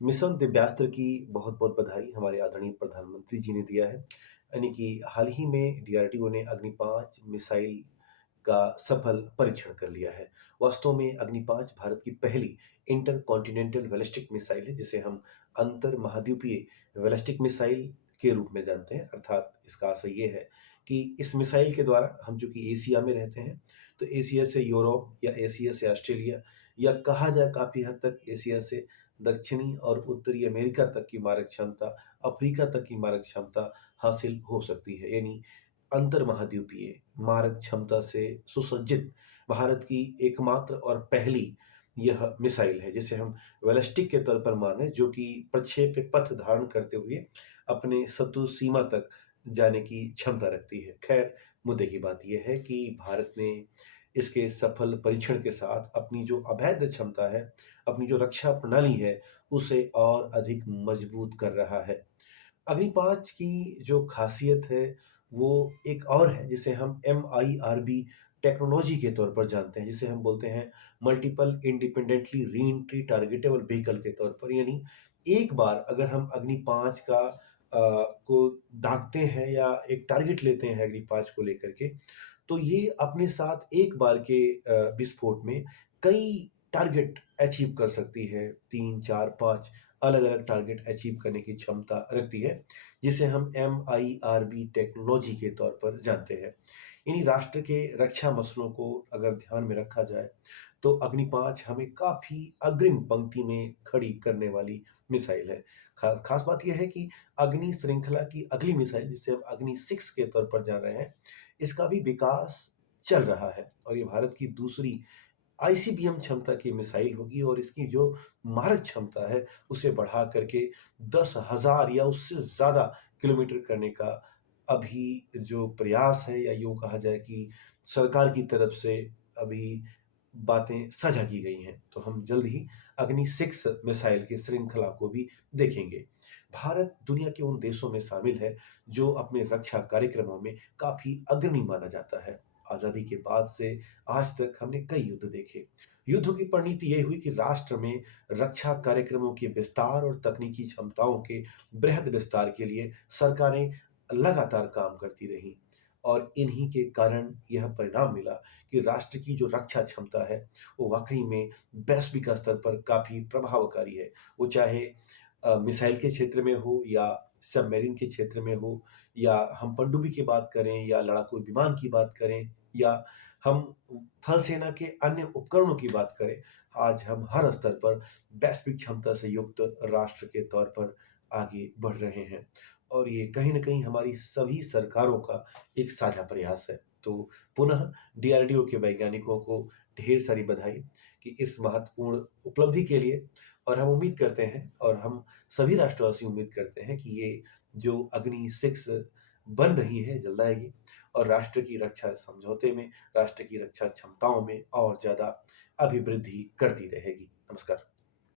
Mission Divyastra की बहुत-बहुत बधाई हमारे आदरणीय प्रधानमंत्री जी ने दिया है। यानी कि हाल ही में डीआरडीओ ने अग्नि-5 मिसाइल का सफल परीक्षण कर लिया है। वास्तव में अग्नि-5 भारत की पहली इंटरकॉन्टिनेंटल बैलिस्टिक मिसाइल है, जिसे हम अंतर महाद्वीपीय बैलिस्टिक मिसाइल के रूप में जानते हैं। अर्थात इसका आशय ये है कि इस मिसाइल के द्वारा हम चूँकि एशिया में रहते हैं, तो एशिया से यूरोप या एशिया से ऑस्ट्रेलिया या कहा जाए काफ़ी हद तक एशिया से दक्षिणी और उत्तरी अमेरिका तक की मारक क्षमता, अफ्रीका तक की मारक क्षमता हासिल हो सकती है। यानी अंतर महाद्वीपीय मारक क्षमता से सुसज्जित भारत की एकमात्र और पहली यह मिसाइल है, जिसे हम बैलिस्टिक के तौर पर माने, जो कि प्रक्षेप्य पथ धारण करते हुए अपने शत्रु सीमा तक जाने की क्षमता रखती है। खैर, मुद्दे की बात यह है कि भारत ने इसके सफल परीक्षण के साथ अपनी जो अभेद्य क्षमता है, अपनी जो रक्षा प्रणाली है, उसे और अधिक मजबूत कर रहा है। अग्नि-5 की जो ख़ासियत है, वो एक और है, जिसे हम एमआईआरबी टेक्नोलॉजी के तौर पर जानते हैं, जिसे हम बोलते हैं multiple independently re-entry targetable vehicle के तौर पर। यानी एक बार अगर हम अग्नि-5 को दागते हैं या एक टारगेट लेते हैं अग्नि-5 को लेकर के, तो ये अपने साथ एक बार के विस्फोट में कई टारगेट अचीव कर सकती है। 3, 4, 5 अलग-अलग टारगेट अचीव करने की क्षमता रखती है, जिसे हम एमआईआरबी टेक्नोलॉजी के तौर पर जानते हैं। यानी राष्ट्र के रक्षा मसलों को अगर ध्यान में रखा जाए, तो अग्नि-5 हमें काफ़ी अग्रिम पंक्ति में खड़ी करने वाली मिसाइल है। ख़ास बात ये है कि अग्नि श्रृंखला की अगली मिसाइल, जिसे हम अग्नि-6 के तौर पर जान रहे हैं, इसका भी विकास चल रहा है और ये भारत की दूसरी आईसीबीएम क्षमता की मिसाइल होगी और इसकी जो मारक क्षमता है, उसे बढ़ा करके 10,000 या उससे ज़्यादा किलोमीटर करने का अभी जो प्रयास है, या यूँ कहा जाए कि सरकार की तरफ से अभी बातें साझा की गई हैं। तो हम जल्द ही अग्नि-6 मिसाइल की श्रृंखला को भी देखेंगे। भारत दुनिया के उन देशों में शामिल है, जो अपने रक्षा कार्यक्रमों में काफ़ी अग्रणी माना जाता है। आज़ादी के बाद से आज तक हमने कई युद्ध देखे। युद्धों की परिणति ये हुई कि राष्ट्र में रक्षा कार्यक्रमों के विस्तार और तकनीकी क्षमताओं के बृहद विस्तार के लिए सरकारें लगातार काम करती रहीं और इन्हीं के कारण यह परिणाम मिला कि राष्ट्र की जो रक्षा क्षमता है, वो वाक़ई में वैश्विक स्तर पर काफ़ी प्रभावकारी है। वो चाहे मिसाइल के क्षेत्र में हो या सबमरीन के क्षेत्र में हो, या हम पनडुब्बी की बात करें या लड़ाकू विमान की बात करें, या हम थल सेना के अन्य उपकरणों की बात करें, आज हम हर स्तर पर वैश्विक क्षमता से युक्त राष्ट्र के तौर पर आगे बढ़ रहे हैं और ये कहीं न कहीं हमारी सभी सरकारों का एक साझा प्रयास है। तो पुनः डीआरडीओ के वैज्ञानिकों को ढेर सारी बधाई कि इस महत्वपूर्ण उपलब्धि के लिए, और हम उम्मीद करते हैं और हम सभी राष्ट्रवासी उम्मीद करते हैं कि ये जो अग्नि-6 बन रही है, जल्द आएगी और राष्ट्र की रक्षा समझौते में, राष्ट्र की रक्षा क्षमताओं में और ज़्यादा अभिवृद्धि करती रहेगी। नमस्कार।